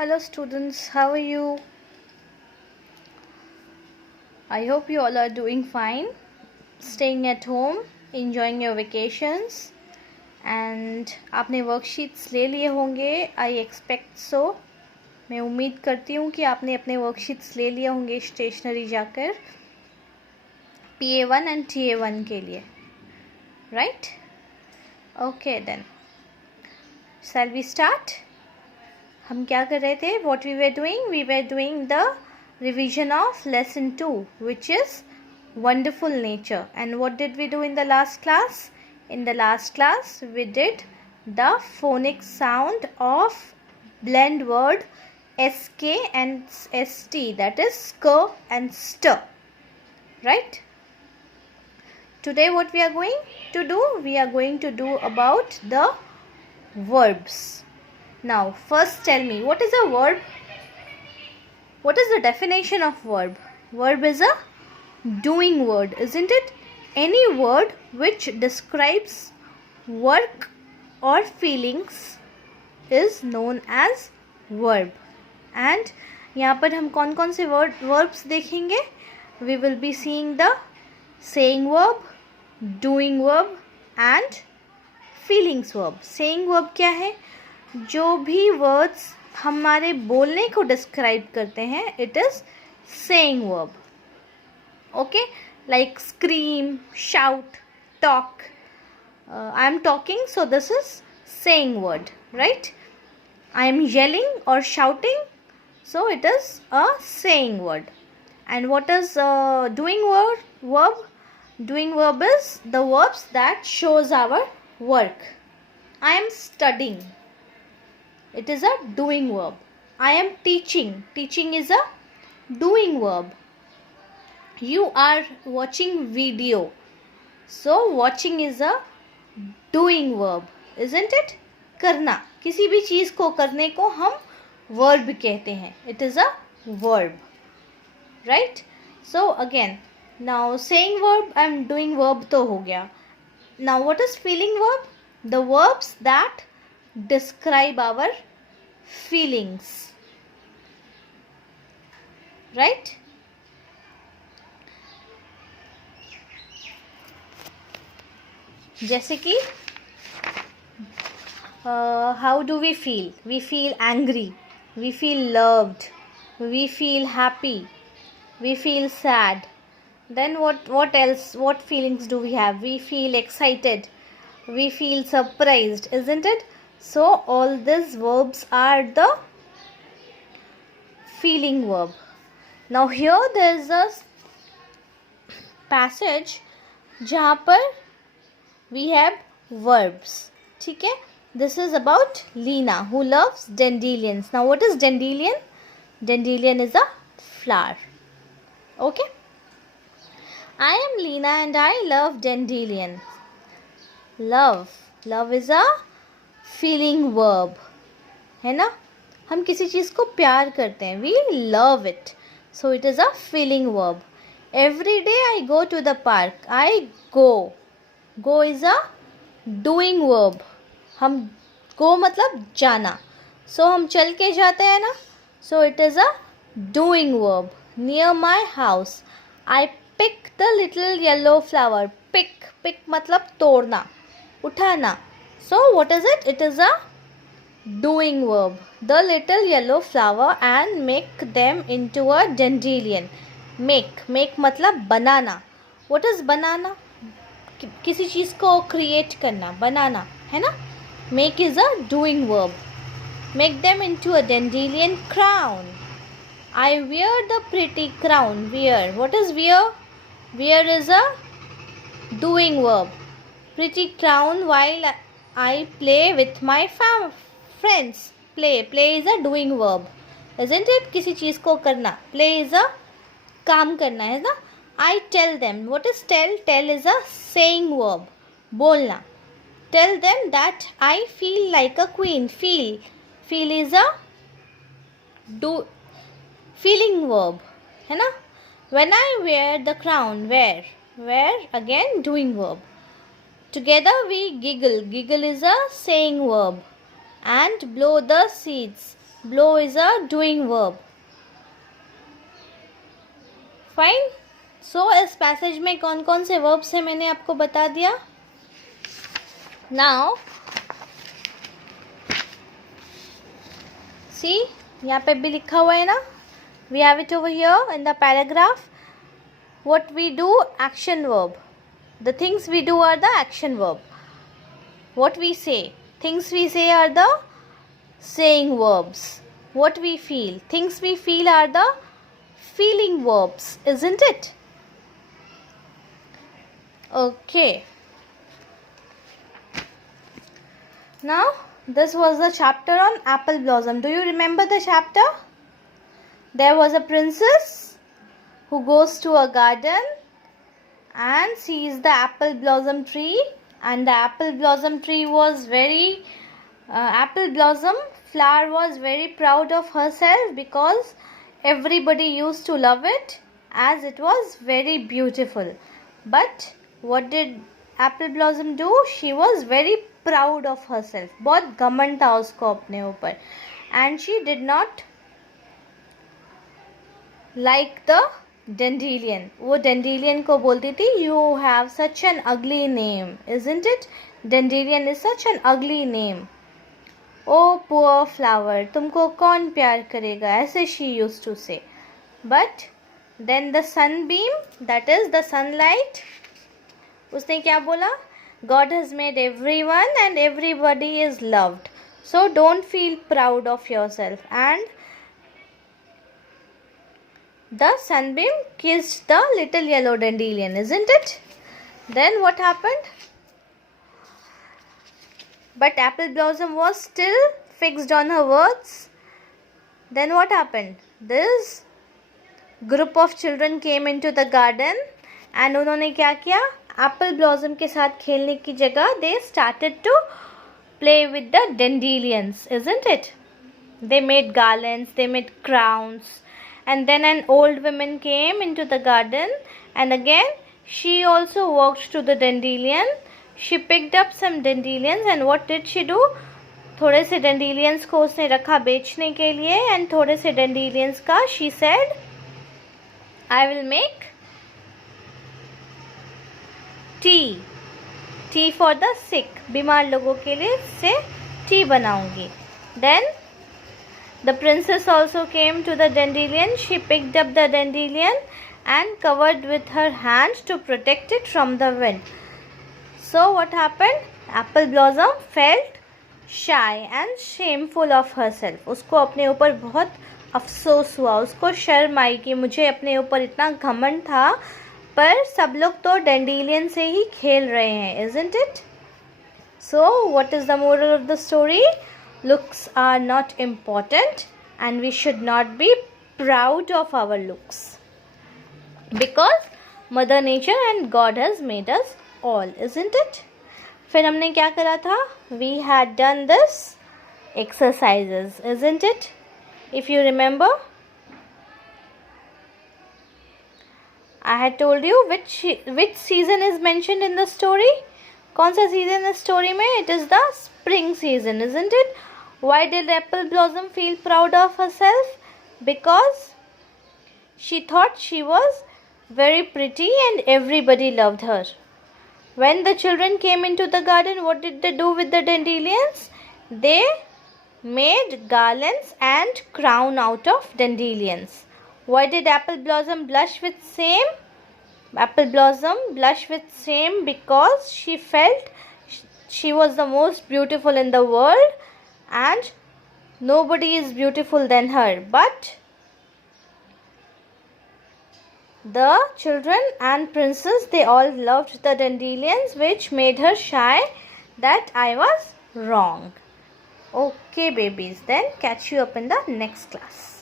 Hello students, how are you? I hope you all are doing fine, staying at home, enjoying your vacations and आपने worksheets ले लिए होंगे. I expect so. मैं उम्मीद करती हूँ कि आपने अपने वर्कशीट्स ले लिए होंगे स्टेशनरी जाकर PA1 एंड TA1 के लिए, right? Okay then, shall we start. हम क्या कर रहे थे? What we were doing the revision of lesson 2, which is wonderful nature. And what did we do in the last class? In the last class we did the phonic sound of blend word sk and st, that is sk and st, right? Today what we are going to do? We are going to do about the verbs. Now first tell me, what is a verb? What is the definition of verb? Verb is a doing word, isn't it? Any word which describes work or feelings is known as verb. And यहाँ पर हम कौन कौन से verbs देखेंगे? We will be seeing the saying verb, doing verb and feelings verb. Saying verb क्या है? जो भी words हमारे बोलने को डिस्क्राइब करते हैं, it is saying verb. Okay, like scream, shout, talk. I am talking, so this is saying word, right? I am yelling और shouting, so it is a saying word. And what is doing verb? Doing verb is the verbs that shows our work. I am studying, it is a doing verb. I am teaching. Teaching is a doing verb. You are watching video. So watching is a doing verb, isn't it? करना, किसी भी चीज़ को करने को हम verb कहते हैं. It is a verb, right? So again, now saying verb and doing verb तो हो गया. Now what is feeling verb? The verbs that describe our feelings, right? जैसे कि how do we feel? We feel angry, we feel loved, we feel happy, we feel sad. Then what else? What feelings do we have? We feel excited, we feel surprised, isn't it? So all these verbs are the feeling verb. Now here there is a passage जहाँ पर we have verbs. ठीक है? This is about Lena who loves dandelions. Now what is dandelion? Dandelion is a flower. Okay? I am Lena and I love dandelions. Love is a feeling verb है ना. हम किसी चीज़ को प्यार करते हैं, we love it, so it is a feeling verb. Every day I go to the park. I go is a doing verb. हम गो मतलब जाना, सो हम चल के जाते हैं ना, so it is a doing verb. Near my house I pick the little yellow flower. Pick मतलब तोड़ना, उठाना. So what is it? It is a doing verb. The little yellow flower and make them into a dandelion. Make मतलब बनाना. What is बनाना? किसी चीज़ को create करना, बनाना, है ना? Make is a doing verb. Make them into a dandelion crown. I wear the pretty crown. Wear. What is wear? Wear is a doing verb. Pretty crown while I play with my friends. Play is a doing verb, isn't it? किसी चीज़ को करना. Play is a काम करना, है ना? I tell them. What is tell? Tell is a saying verb. बोलना. Tell them that I feel like a queen. Feel is a feeling verb, है ना? When I wear the crown. Wear again doing verb. Together we giggle. Giggle is a saying verb. And blow the seeds. Blow is a doing verb. Fine. So इस passage में कौन कौन से verbs हैं मैंने आपको बता दिया. Now see, यहाँ पे भी लिखा हुआ है ना. We have it over here in the paragraph. What we do, action verb. The things we do are the action verb. What we say, things we say are the saying verbs. What we feel, things we feel are the feeling verbs, isn't it? Okay. Now, this was the chapter on apple blossom. Do you remember the chapter? There was a princess who goes to a garden and sees the apple blossom tree, and the apple blossom tree was very apple blossom flower was very proud of herself because everybody used to love it as it was very beautiful. But what did apple blossom do? She was very proud of herself. बहुत घमंड था उसको अपने ऊपर, and she did not like the dandelion. वो dandelion को बोलती थी, you have such an ugly name, isn't it? Dandelion is such an ugly name. Oh poor flower, तुमको कौन प्यार करेगा, ऐसे she used to say. But then the sunbeam, that is the sunlight, उसने क्या बोला? God has made everyone and everybody is loved. So don't feel proud of yourself. And the sunbeam kissed the little yellow dandelion, isn't it? Then what happened? But apple blossom was still fixed on her words. Then what happened? This group of children came into the garden and उन्होंने क्या किया? Apple blossom के साथ खेलने की जगह they started to play with the dandelions, isn't it? They made garlands, they made crowns. And then an old woman came into the garden, and again she also walked to the dandelion. She picked up some dandelions, and what did she do? थोड़े से dandelions को उसने रखा बेचने के लिए, and थोड़े से dandelions का she said, I will make tea. Tea for the sick. बीमार लोगों के लिए से tea बनाऊंगी. Then the princess also came to the dandelion. She picked up the dandelion and covered with her hands to protect it from the wind. So what happened? Apple blossom felt shy and shameful of herself. उसको अपने ऊपर बहुत अफसोस हुआ, उसको शर्म आई कि मुझे अपने ऊपर इतना घमंड था, पर सब लोग तो dandelion से ही खेल रहे हैं, isn't it? So what is the moral of the story? Looks are not important and we should not be proud of our looks, because Mother Nature and God has made us all, isn't it? फिर हमने क्या करा था? We had done this exercises, isn't it? If you remember, I had told you which season is mentioned in the story. कौन सा season है story में? It is the spring season, isn't it? Why did apple blossom feel proud of herself? Because she thought she was very pretty and everybody loved her. When the children came into the garden, what did they do with the dandelions? They made garlands and crown out of dandelions. Why did apple blossom blush with shame? Apple blossom blushed with shame because she felt she was the most beautiful in the world and nobody is beautiful than her. But the children and princess, they all loved the dandelions, which made her shy that I was wrong. Okay babies, then catch you up in the next class.